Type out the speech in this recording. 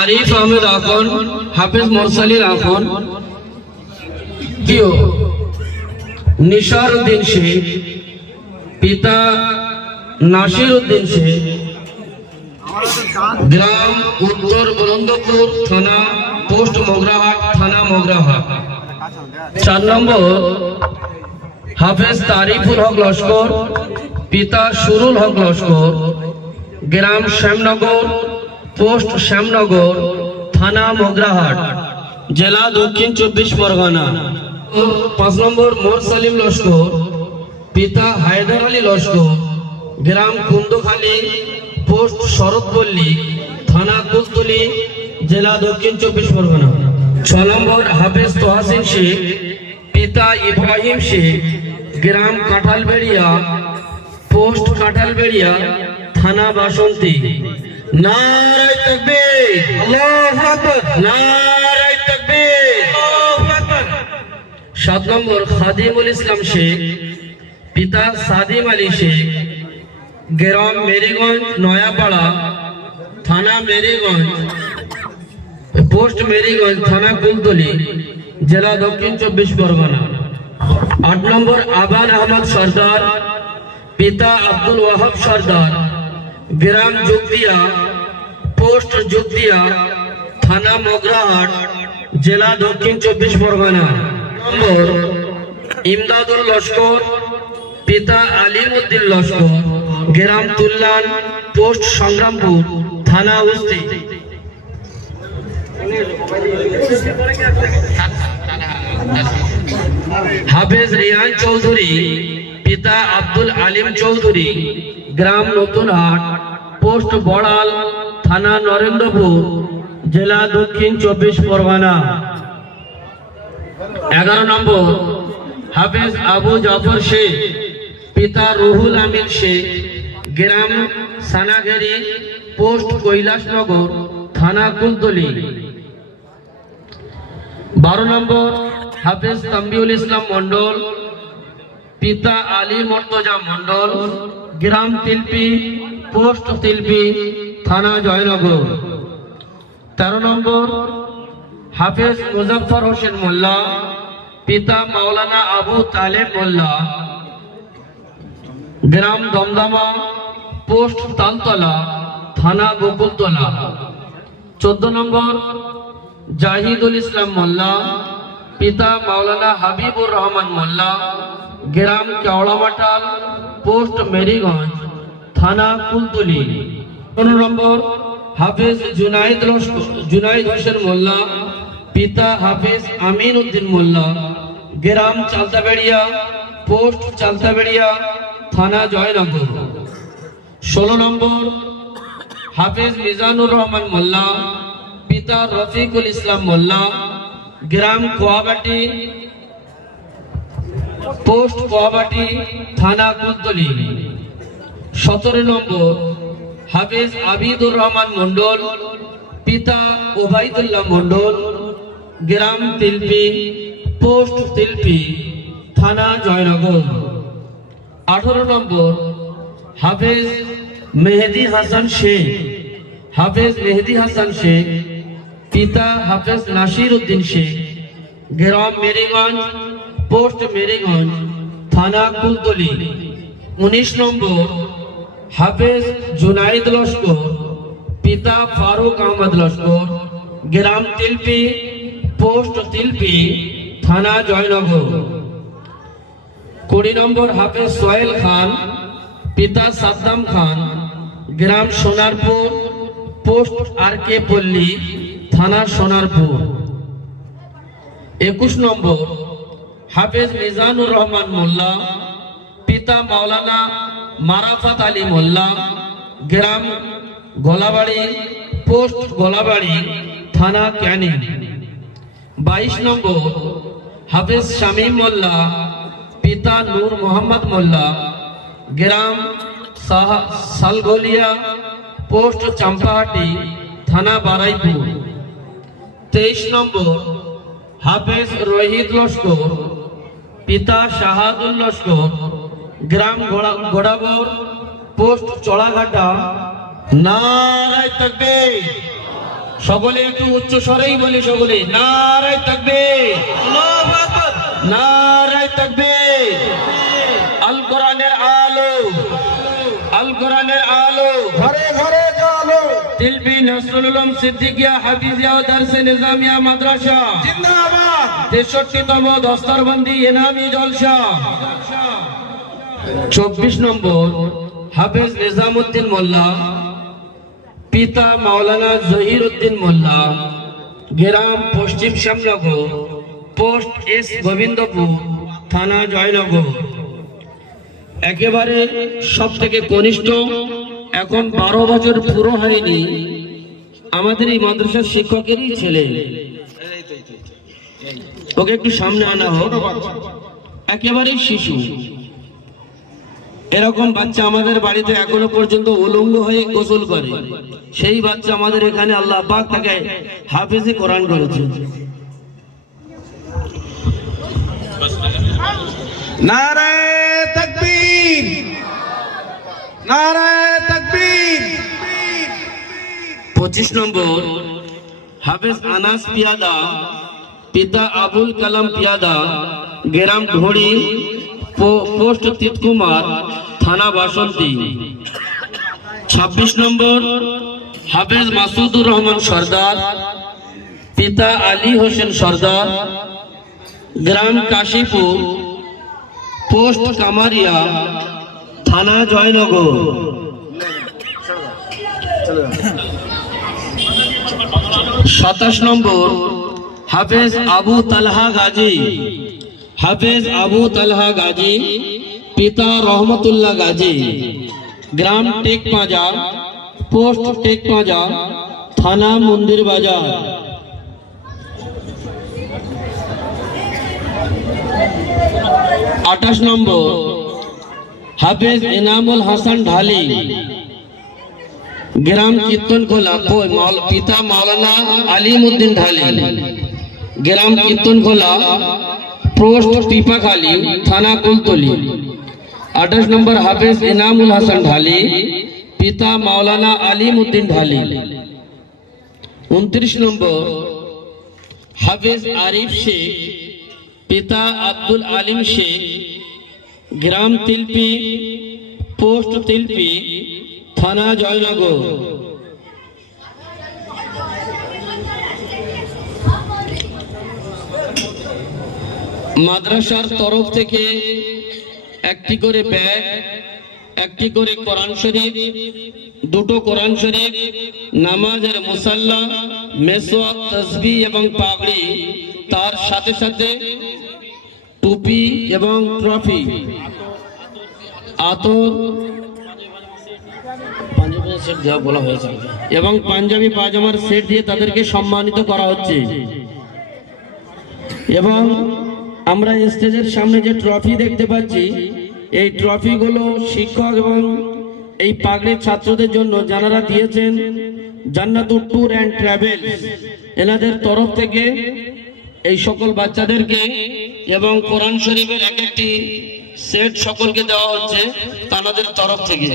আরিফ আহমেদ আখন, হাফেজ মোরসালির আখন, কিও নিশার উদ্দিন শেখ, পিতা নাসির উদ্দিন শেখ, গ্রাম উত্তর বুলন্দপুর, থানা পোস্ট মোগরাহাট, থানা মোগরাহাট। 4 নম্বর হাফেজ তারিফুল হক লস্কর, পিতা সুরুল হক লস্কর, গ্রাম শ্যামনগর, পোস্ট শ্যামনগর, থানা মোগরাহাট, জেলা দক্ষিণ 24 পরগনা। 5 নম্বর মোরসালিম লস্কর, পিতা হায়দার আলী লস্কর, গ্রাম কুন্দখালী, পোস্ট শরৎপল্লী, থানা কুলতলি, জেলা দক্ষিণ 24 পরগনা। 6 নম্বর হাফেজ তোহাসিন শেখ, পিতা ইব্রাহিম শেখ, গ্রাম কাঁঠালবেড়িয়া, পোস্ট কাঁঠালবেড়িয়া, থানা বাসন্তী। নারায়ে তাকবীর, আল্লাহু আকবার, নারায়ে তাকবীর, আল্লাহু আকবার। 7 নম্বর খাদিমুল ইসলাম শেখ, পিতা সাদিম আলী শেখ, গ্রাম মেরিগঞ্জ নয়াপাড়া, থানা মেরিগঞ্জ, পোস্ট মেরিগঞ্জ, থানা কুলতলি, জেলা দক্ষিণ 24 পরগনা। 8 নম্বর আবান আহমদ সরদার, পিতা আব্দুল ওয়াহাব সরদার, গ্রাম যোগদিয়া, পোস্ট যোগদিয়া, থানা মোগরাহাট, জেলা দক্ষিণ 24 পরগনা। নম্বর ইমদাদুল লস্কর, পিতা আলিম উদ্দিন লস্কর, গ্রাম তুল্লান, পোস্ট সংগ্রামপুর, থানা উস্তি। হাফেজ রিয়ান চৌধুরী, পিতা আব্দুল আলিম চৌধুরী, গ্রাম নতুনহাট, পোস্ট বড়াল, থানা নরেন্দ্রপুর, জেলা দক্ষিণ 24 পরগনা। 11 নম্বর হাফেজ আবু জাফর শেখ, পিতা রুহুল আমিন শেখ, গ্রাম সানাগেরি, পোস্ট কৈলাসনগর, থানা কুলতলি। 12 নম্বর হাফেজ তাম্বিউল ইসলাম মন্ডল, পিতা আলী মর্তজা মন্ডল, গ্রাম তিলপি, পোস্ট তিলপি, থানা জয়নগর। 13 নম্বর হাফেজ মুজফফর হোসেন মোল্লা, পিতা মাওলানা আবু তালেব মোল্লা, গ্রাম দমদমা, পোস্ট তালতলা, থানা বকুলতলা। 14 নম্বর জাহিদুল ইসলাম মোল্লা, পিতা মাওলানা হাবিবুর রহমান মোল্লা, গ্রাম কেওড়ামাটাল, পোস্ট মেরিগঞ্জ, থানা কুলতলি। 15 নম্বর হাফেজ জুনাইদ হোসেন মোল্লা, পিতা হাফেজ আমিন উদ্দিন মোল্লা, গ্রাম চালতাবেড়িয়া, পোস্ট চালতাবেড়িয়া, থানা জয়নগর। 16 নম্বর হাফেজ মিজানুর রহমান মোল্লা, পিতা রফিকুল ইসলাম মোল্লা, গ্রাম কোয়াবাটি, পোস্ট কোয়াবাটি, থানা কুলতলি। 17 নম্বর হাফেজ আবিদুর রহমান মন্ডল, পিতা ওবাইদুল্লাহ মন্ডল, গ্রাম তিলপি, পোস্ট তিলপি, থানা জয়নগর। 18 নম্বর হাফেজ মেহেদি হাসান শেখ, হাফেজ মেহেদি হাসান শেখ, পিতা হাফেজ নাসির উদ্দিন শেখ, গ্রাম মেরিগঞ্জ, পোস্ট মেরিগঞ্জ, থানা কুলতলি। 19 নম্বর হাফেজ জুনাইদ লস্কর, পিতা ফারুক আহমদ লস্কর, গ্রাম তিলপি, পোস্ট তিলপি, থানা জয়নগর। 20 নম্বর হাফেজ সোহেল খান, পিতা সাদ্দাম খান, গ্রাম সোনারপুর, পোস্ট আর কে পল্লী, থানা সোনারপুর। 21 নম্বর হাফেজ মিজানুর রহমান মোল্লা, পিতা মাওলানা মারাফাত আলী মোল্লা, গ্রাম গোলাবাড়ি, পোস্ট গোলাবাড়ি, থানা ক্যানিং। 22 নম্বর হাফেজ শামীম মোল্লা, পিতা নূর মোহাম্মদ মোল্লা, গ্রাম সালগোলিয়া, পোস্ট চাম্পাহাটি, থানা বারাইপুর। 23 নম্বর হাফেজ রোহিত লস্কর, পিতা শাহাদুল লস্কর, গ্রাম গোড়াবর, পোস্ট চড়াঘাটা। নারায়ে তাকবীর, সকলে একটু উচ্চ স্বরেই বলি, সকলে নারায়ে তাকবীর, আল্লাহু আকবার, নারায়ে তাকবীর। আল কোরআনের আলো, আল কোরআনের আলো, ঘরে ঘরে জালো। তিলবি নসরুল উলুম সিদ্দিকিয়া হাফিজিয়া ও দারসে নিজামিয়া মাদ্রাসা জিন্দাবাদ। 63তম দস্তরবন্দি ইনামি জলসা। 24 নম্বর হাফেজ নিজামউদ্দিন মোল্লা, পিতা মাওলানা জহিরউদ্দিন মোল্লা, গ্রাম পশ্চিম শ্যামনগর, পোস্ট এস গোবিন্দপুর, থানা জয়নগর। একেবারে সব থেকে কনিষ্ঠ, এখন 12 বছর পুরো হয়নি, আমাদের এই মাদ্রাসার শিক্ষকেরই ছেলে। ওকে একটু সামনে আনা হোক, একেবারে শিশু। এরকম বাচ্চা আমাদের বাড়িতে এখনো পর্যন্ত উলঙ্গ হয়ে গোসল করে। সেই বাচ্চা আমাদের এখানে আল্লাহ পাক তাকে হাফেজে কোরআন করেছে। নারায়ে তাকবীর, নারায়ে তাকবীর। 25 নম্বর হাফেজ আনাস পিয়াদা, পিতা আবুল কালাম পিয়াদা, গ্রাম ঢোড়ি, পোস্ট তিতকুমার, থানা বাসন্তী। 26 নম্বর হাফেজ মাসুদুর রহমান সরদার, পিতা আলী হোসেন সরদার, গ্রাম কাশীপুর, পোস্ট কামারিয়া, থানা জয়নগর। 27 নম্বর হাফেজ আবু তালহা গাজী, হাফেজ আবু তালহা গাজী, পিতা রহমতুল্লাহ গাজী, গ্রাম টেক পাঁজা, পোস্ট টেক পাঁজা, থানা মন্দির বাজার। 28 নম্বর হাফেজ এনামুল হাসান ঢালি, গ্রাম কীর্তনখোলা, পিতা মাওলানা আলিমউদ্দিন ঢালি, গ্রাম কীর্তনখোলা, পোস্ট টিপাখালী, থানা কুলতলি। 28 নম্বর হাফেজ এনামুল হাসান ঢালি, পিতা মাওলানা আলিমউদ্দিন ঢালি। 29 নম্বর হাফেজ আরিফ শেখ, পিতা আব্দুল আলিম শেখ, গ্রাম তিলপি, পোস্ট তিলপি, থানা জয়নগর। মাদ্রাসার তরফ থেকে একটি করে ব্যাগ, একটি করে কোরআন শরীফ, দুটো কোরআন শরীফ, নামাজের মুসাল্লা, মেসওয়াক, তাসবিহ এবং পাগড়ি, তার সাথে সাথে টুপি এবং ট্রফি, আতর বলা হয়েছে এবং পাঞ্জাবি পাজামার সেট দিয়ে তাদেরকে সম্মানিত করা হচ্ছে। এবং আমরা স্টেজের সামনে যে ট্রফি দেখতে পাচ্ছি, এই ট্রফিগুলো শিক্ষক এবং এই পাগড়ির ছাত্রদের জন্য যারা দিয়েছেন জান্নাতুল ট্যুর অ্যান্ড ট্রাভেল, এনাদের তরফ থেকে এই সকল বাচ্চাদেরকে এবং কোরআন শরীফের এক একটি সেট সকলকে দেওয়া হচ্ছে তাদের তরফ থেকে।